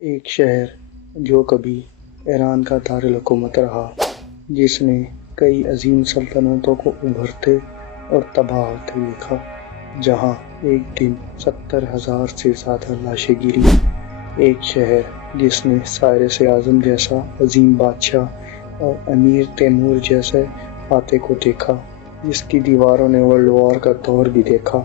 ایک شہر جو کبھی ایران کا دارالحکومت رہا، جس نے کئی عظیم سلطنتوں کو ابھرتے اور تباہ ہوتے دیکھا، جہاں ایک دن 70,000 سے زیادہ لاشیں گری۔ ایک شہر جس نے سائرس اعظم جیسا عظیم بادشاہ اور امیر تیمور جیسے فاتح کو دیکھا، جس کی دیواروں نے ورلڈ وار کا دور بھی دیکھا،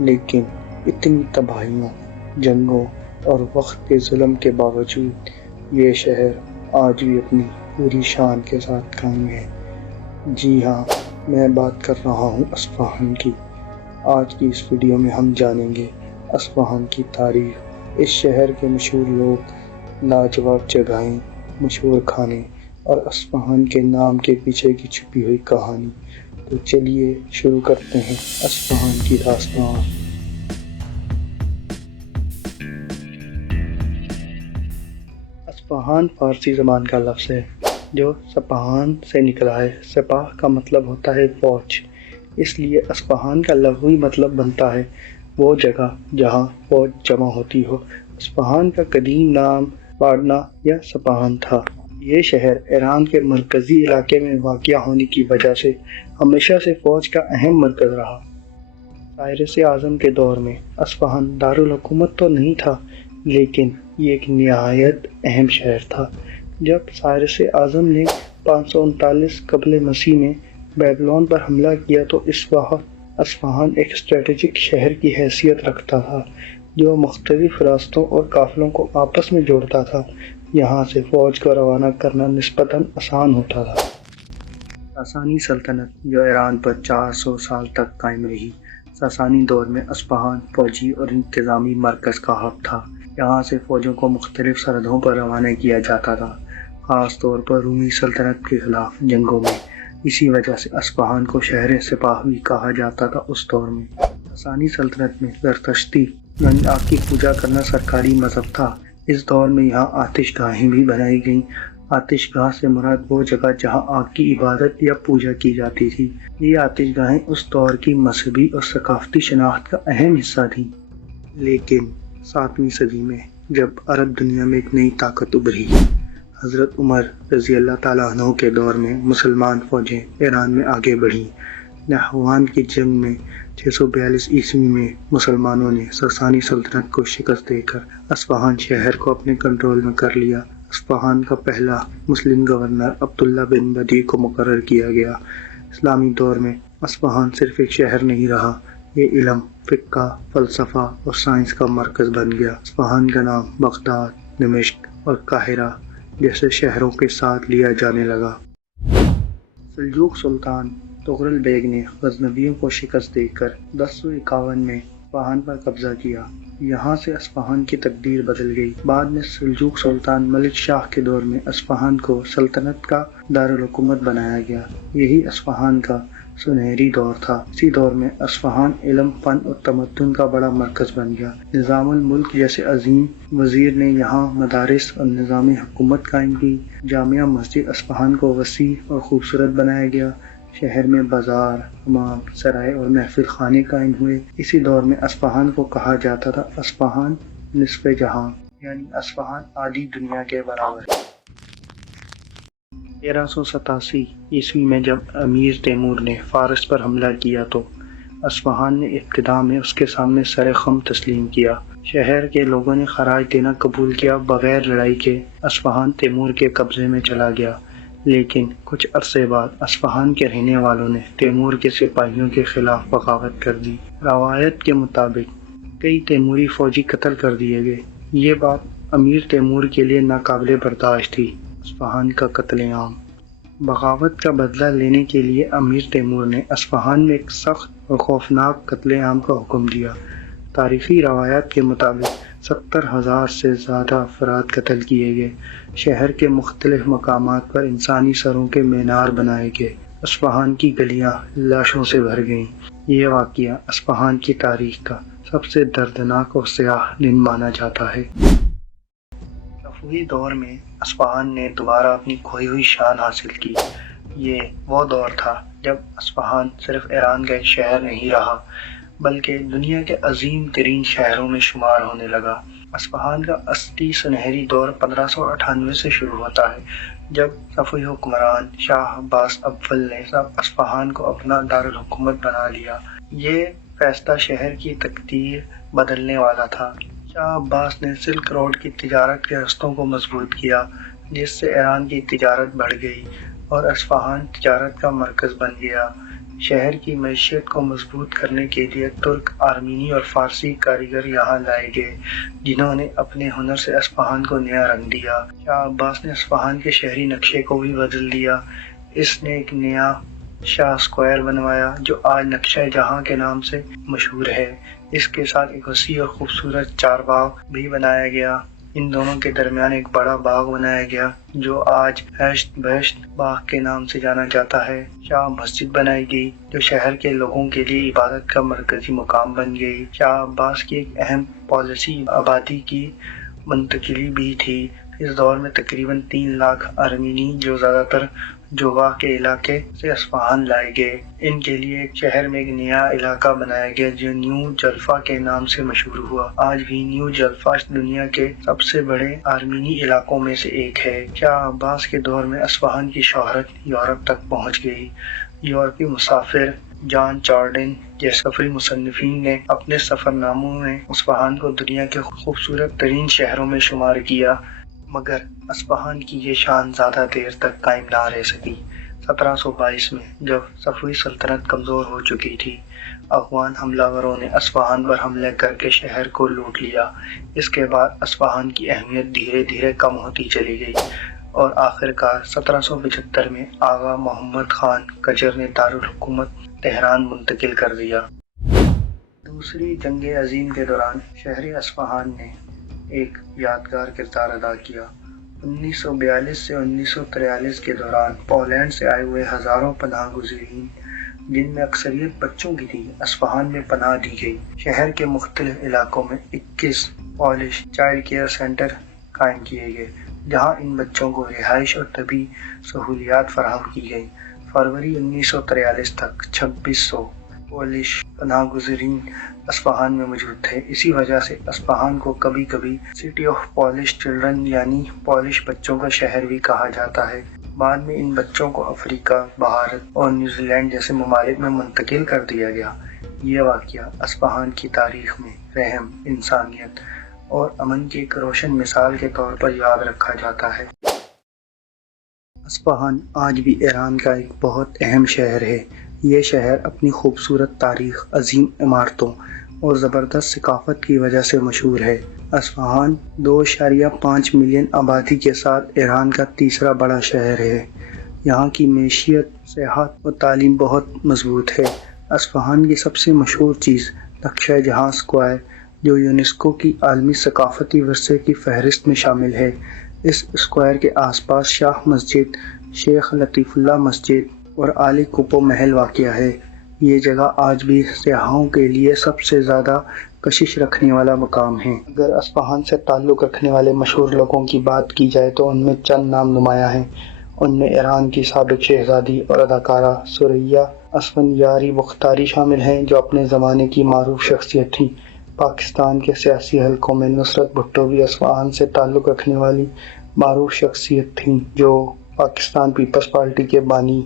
لیکن اتنی تباہیوں، جنگوں اور وقت کے ظلم کے باوجود یہ شہر آج بھی اپنی پوری شان کے ساتھ قائم ہے۔ جی ہاں، میں بات کر رہا ہوں اصفہان کی۔ آج کی اس ویڈیو میں ہم جانیں گے اصفہان کی تاریخ، اس شہر کے مشہور لوگ، لاجواب جگہیں، مشہور کھانے اور اصفہان کے نام کے پیچھے کی چھپی ہوئی کہانی۔ تو چلیے شروع کرتے ہیں اصفہان کی داستان۔ اصفہان فارسی زبان کا لفظ ہے جو سپاہان سے نکلا ہے۔ سپاہ کا مطلب ہوتا ہے فوج، اس لیے اصفہان کا لغوی مطلب بنتا ہے وہ جگہ جہاں فوج جمع ہوتی ہو۔ اصفہان کا قدیم نام پاڈنا یا سپاہان تھا۔ یہ شہر ایران کے مرکزی علاقے میں واقع ہونے کی وجہ سے ہمیشہ سے فوج کا اہم مرکز رہا۔ سائرس اعظم کے دور میں اصفہان دارالحکومت تو نہیں تھا، لیکن یہ ایک نہایت اہم شہر تھا۔ جب سائرس اعظم نے 539 قبل مسیح میں بیبلون پر حملہ کیا تو اس وقت اصفہان ایک اسٹریٹجک شہر کی حیثیت رکھتا تھا جو مختلف راستوں اور قافلوں کو آپس میں جوڑتا تھا۔ یہاں سے فوج کو روانہ کرنا نسبتاً آسان ہوتا تھا۔ ساسانی سلطنت جو ایران پر 400 سال تک قائم رہی۔ ساسانی دور میں اصفہان فوجی اور انتظامی مرکز کا ہب تھا۔ یہاں سے فوجوں کو مختلف سرحدوں پر روانہ کیا جاتا تھا، خاص طور پر رومی سلطنت کے خلاف جنگوں میں۔ اسی وجہ سے اصفہان کو شہر سپاہ بھی کہا جاتا تھا۔ اس دور میں ساسانی سلطنت میں زرتشتی یعنی آگ کی پوجا کرنا سرکاری مذہب تھا۔ اس دور میں یہاں آتش گاہیں بھی بنائی گئیں۔ آتش گاہ سے مراد وہ جگہ جہاں آگ کی عبادت یا پوجا کی جاتی تھی۔ یہ آتش گاہیں اس دور کی مذہبی اور ثقافتی شناخت کا اہم حصہ تھیں۔ لیکن 7ویں صدی میں جب عرب دنیا میں ایک نئی طاقت ابھری، حضرت عمر رضی اللہ تعالیٰ عنہ کے دور میں مسلمان فوجیں ایران میں آگے بڑھیں۔ نہروان کی جنگ میں 642 عیسوی میں مسلمانوں نے ساسانی سلطنت کو شکست دے کر اصفہان شہر کو اپنے کنٹرول میں کر لیا۔ اصفہان کا پہلا مسلم گورنر عبداللہ بن بدی کو مقرر کیا گیا۔ اسلامی دور میں اصفہان صرف ایک شہر نہیں رہا، یہ علم، فقہ، فلسفہ اور سائنس کا مرکز بن گیا۔ اصفہان کا نام بغداد، دمشق اور قاہرہ جیسے شہروں کے ساتھ لیا جانے لگا۔ سلجوق سلطان طغرل بیگ نے غزنویوں کو شکست دے کر 1051 میں اصفہان پر قبضہ کیا۔ یہاں سے اصفہان کی تقدیر بدل گئی۔ بعد میں سلجوق سلطان ملک شاہ کے دور میں اصفہان کو سلطنت کا دارالحکومت بنایا گیا۔ یہی اصفہان کا سنہری دور تھا۔ اسی دور میں اصفہان علم، فن اور تمدن کا بڑا مرکز بن گیا۔ نظام الملک جیسے عظیم وزیر نے یہاں مدارس اور نظام حکومت قائم کی۔ جامع مسجد اصفہان کو وسیع اور خوبصورت بنایا گیا۔ شہر میں بازار، حمام، سرائے اور محفل خانے قائم ہوئے۔ اسی دور میں اصفہان کو کہا جاتا تھا اصفہان نصف جہاں، یعنی اصفہان آدھی دنیا کے برابر۔ 1387 عیسوی میں جب امیر تیمور نے فارس پر حملہ کیا تو اصفہان نے ابتدا میں اس کے سامنے سر خم تسلیم کیا۔ شہر کے لوگوں نے خراج دینا قبول کیا۔ بغیر لڑائی کے اصفہان تیمور کے قبضے میں چلا گیا، لیکن کچھ عرصے بعد اصفہان کے رہنے والوں نے تیمور کے سپاہیوں کے خلاف بغاوت کر دی۔ روایت کے مطابق کئی تیموری فوجی قتل کر دیے گئے۔ یہ بات امیر تیمور کے لیے ناقابل برداشت تھی۔ اصفہان کا قتل عام۔ بغاوت کا بدلہ لینے کے لیے امیر تیمور نے اصفہان میں ایک سخت اور خوفناک قتل عام کا حکم دیا۔ تاریخی روایات کے مطابق 70,000 سے زیادہ افراد قتل کیے گئے۔ شہر کے مختلف مقامات پر انسانی سروں کے مینار بنائے گئے۔ اصفہان کی گلیاں لاشوں سے بھر گئیں۔ یہ واقعہ اصفہان کی تاریخ کا سب سے دردناک اور سیاہ دن مانا جاتا ہے۔ صفوی دور میں اصفہان نے دوبارہ اپنی کھوئی ہوئی شان حاصل کی۔ یہ وہ دور تھا جب اصفہان صرف ایران کا ایک شہر نہیں رہا، بلکہ دنیا کے عظیم ترین شہروں میں شمار ہونے لگا۔ اصفہان کا اصلی سنہری دور 1598 سے شروع ہوتا ہے، جب صفوی حکمران شاہ عباس اول نے اصفہان کو اپنا دارالحکومت بنا لیا۔ یہ فیصلہ شہر کی تقدیر بدلنے والا تھا۔ شاہ عباس نے سلک روڈ کی تجارت کے رستوں کو مضبوط کیا، جس سے ایران کی تجارت بڑھ گئی اور اصفہان تجارت کا مرکز بن گیا۔ شہر کی معیشت کو مضبوط کرنے کے لیے ترک، آرمینی اور فارسی کاریگر یہاں لائے گئے، جنہوں نے اپنے ہنر سے اصفہان کو نیا رنگ دیا۔ شاہ عباس نے اصفہان کے شہری نقشے کو بھی بدل دیا۔ اس نے ایک نیا شاہ اسکوائر بنوایا، جو آج نقشہ جہاں کے نام سے مشہور ہے۔ اس کے ساتھ ایک وسیع اور خوبصورت چارباغ بھی بنایا گیا۔ ان دونوں کے درمیان ایک بڑا باغ بنایا گیا، جو آج ہشت بہشت باغ کے نام سے جانا جاتا ہے۔ شاہ مسجد بنائی گئی، جو شہر کے لوگوں کے لیے عبادت کا مرکزی مقام بن گئی۔ شاہ عباس کی ایک اہم پالیسی آبادی کی منتقلی بھی تھی۔ اس دور میں تقریباً 3 لاکھ آرمینی، جو زیادہ تر جوبا کے علاقے سے اصفہان لائے گئے۔ ان کے لیے ایک شہر میں ایک نیا علاقہ بنایا گیا، جو نیو جلفا کے نام سے مشہور ہوا۔ آج بھی نیو جلفا دنیا کے سب سے بڑے آرمینی علاقوں میں سے ایک ہے۔ شاہ عباس کے دور میں اصفہان کی شہرت یورپ تک پہنچ گئی۔ یورپی مسافر جان چارڈن جیسے سفری مصنفین نے اپنے سفر ناموں میں اصفہان کو دنیا کے خوبصورت ترین شہروں میں شمار کیا، مگر اصفہان کی یہ شان زیادہ دیر تک قائم نہ رہ سکی۔ 1722 میں جب صفوی سلطنت کمزور ہو چکی تھی، افغان حملہ وروں نے اصفہان پر حملے کر کے شہر کو لوٹ لیا۔ اس کے بعد اصفہان کی اہمیت دھیرے دھیرے کم ہوتی چلی گئی اور آخرکار 1775 میں آغا محمد خان قجر نے دارالحکومت تہران منتقل کر دیا۔ دوسری جنگ عظیم کے دوران شہر اصفہان نے ایک یادگار کردار ادا کیا۔ 1942 سے 1943 کے دوران پولینڈ سے آئے ہوئے ہزاروں پناہ گزین، جن میں اکثریت بچوں کی تھی، اصفہان میں پناہ دی گئی۔ شہر کے مختلف علاقوں میں 21 پولش چائلڈ کیئر سینٹر قائم کیے گئے، جہاں ان بچوں کو رہائش اور طبی سہولیات فراہم کی گئیں۔ فروری 1943 تک 2600 پولش پناہ گزین اصفہان میں موجود تھے۔ اسی وجہ سے اصفہان کو کبھی کبھی سٹی آف پولش چلڈرن یعنی پولش بچوں کا شہر بھی کہا جاتا ہے۔ بعد میں ان بچوں کو افریقہ، بھارت اور نیوزی لینڈ جیسے ممالک میں منتقل کر دیا گیا۔ یہ واقعہ اصفہان کی تاریخ میں رحم، انسانیت اور امن کی ایک روشن مثال کے طور پر یاد رکھا جاتا ہے۔ اصفہان آج بھی ایران کا ایک بہت اہم شہر ہے۔ یہ شہر اپنی خوبصورت تاریخ، عظیم عمارتوں اور زبردست ثقافت کی وجہ سے مشہور ہے۔ اصفہان 2.5 ملین آبادی کے ساتھ ایران کا تیسرا بڑا شہر ہے۔ یہاں کی معیشت، صحت اور تعلیم بہت مضبوط ہے۔ اصفہان کی سب سے مشہور چیز نقشہ جہاں اسکوائر، جو یونیسکو کی عالمی ثقافتی ورثے کی فہرست میں شامل ہے۔ اس اسکوائر کے آس پاس شاہ مسجد، شیخ لطیف اللہ مسجد اور آلی کوپو محل واقع ہے۔ یہ جگہ آج بھی سیاحوں کے لیے سب سے زیادہ کشش رکھنے والا مقام ہے۔ اگر اصفہان سے تعلق رکھنے والے مشہور لوگوں کی بات کی جائے تو ان میں چند نام نمایاں ہیں۔ ان میں ایران کی سابق شہزادی اور اداکارہ ثریا اسفندیاری بختاری شامل ہیں، جو اپنے زمانے کی معروف شخصیت تھیں۔ پاکستان کے سیاسی حلقوں میں نصرت بھٹو بھی اصفہان سے تعلق رکھنے والی معروف شخصیت تھیں، جو پاکستان پیپلز پارٹی کے بانی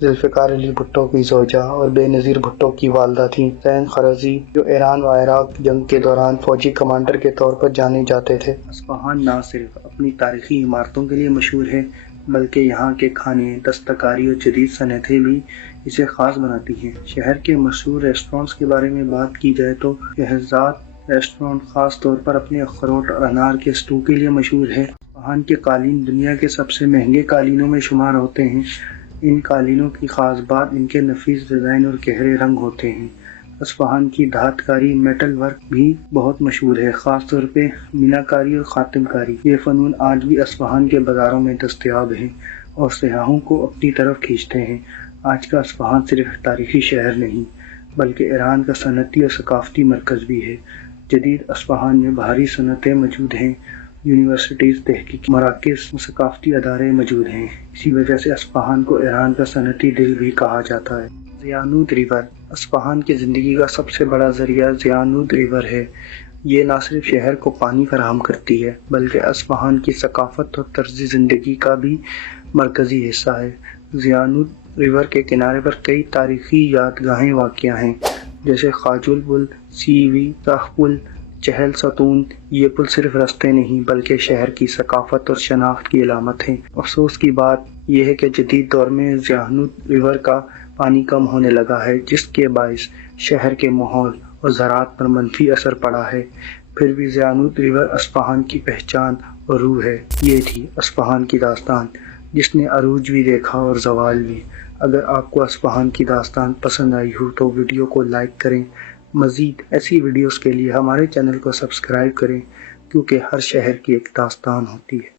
ذوالفقار علی بھٹو کی زوجہ اور بے نظیر بھٹو کی والدہ تھیں۔ حسین خرزی، جو ایران و عراق جنگ کے دوران فوجی کمانڈر کے طور پر جانے جاتے تھے۔ اصفہان نہ صرف اپنی تاریخی عمارتوں کے لیے مشہور ہے، بلکہ یہاں کے کھانے، دستکاری اور جدید صنعتیں بھی اسے خاص بناتی ہیں۔ شہر کے مشہور ریسٹورانٹس کے بارے میں بات کی جائے تو شہزاد ریسٹورانٹ خاص طور پر اپنے اخروٹ اور انار کے اسٹو کے لیے مشہور ہے۔ اصفہان کے قالین دنیا کے سب سے مہنگے قالینوں میں شمار ہوتے ہیں۔ ان قالینوں کی خاص بات ان کے نفیس ڈیزائن اور گہرے رنگ ہوتے ہیں۔ اصفہان کی دھات کاری، میٹل ورک بھی بہت مشہور ہے، خاص طور پہ مینا کاری اور خاتم کاری۔ یہ فنون آج بھی اصفہان کے بازاروں میں دستیاب ہیں اور سیاحوں کو اپنی طرف کھینچتے ہیں۔ آج کا اصفہان صرف تاریخی شہر نہیں، بلکہ ایران کا صنعتی اور ثقافتی مرکز بھی ہے۔ جدید اصفہان میں بھاری صنعتیں موجود ہیں، یونیورسٹیز، تحقیقی مراکز اور ثقافتی ادارے موجود ہیں۔ اسی وجہ سے اصفہان کو ایران کا صنعتی دل بھی کہا جاتا ہے۔ زیانود ریور اصفہان کی زندگی کا سب سے بڑا ذریعہ زیانود ریور ہے۔ یہ نہ صرف شہر کو پانی فراہم کرتی ہے بلکہ اصفہان کی ثقافت اور طرز زندگی کا بھی مرکزی حصہ ہے۔ زیانوت ریور کے کنارے پر کئی تاریخی یادگاہیں واقع ہیں، جیسے خاجول پل، سیوی راہ پل، چہل ستون۔ یہ پل صرف راستے نہیں بلکہ شہر کی ثقافت اور شناخت کی علامت ہیں۔ افسوس کی بات یہ ہے کہ جدید دور میں زیانوت ریور کا پانی کم ہونے لگا ہے، جس کے باعث شہر کے ماحول اور زراعت پر منفی اثر پڑا ہے۔ پھر بھی زیانوت ریور اصفہان کی پہچان اور روح ہے۔ یہ تھی اصفہان کی داستان، جس نے عروج بھی دیکھا اور زوال بھی۔ اگر آپ کو اصفہان کی داستان پسند آئی ہو تو ویڈیو کو لائک کریں۔ مزید ایسی ویڈیوز کے لیے ہمارے چینل کو سبسکرائب کریں، کیونکہ ہر شہر کی ایک داستان ہوتی ہے۔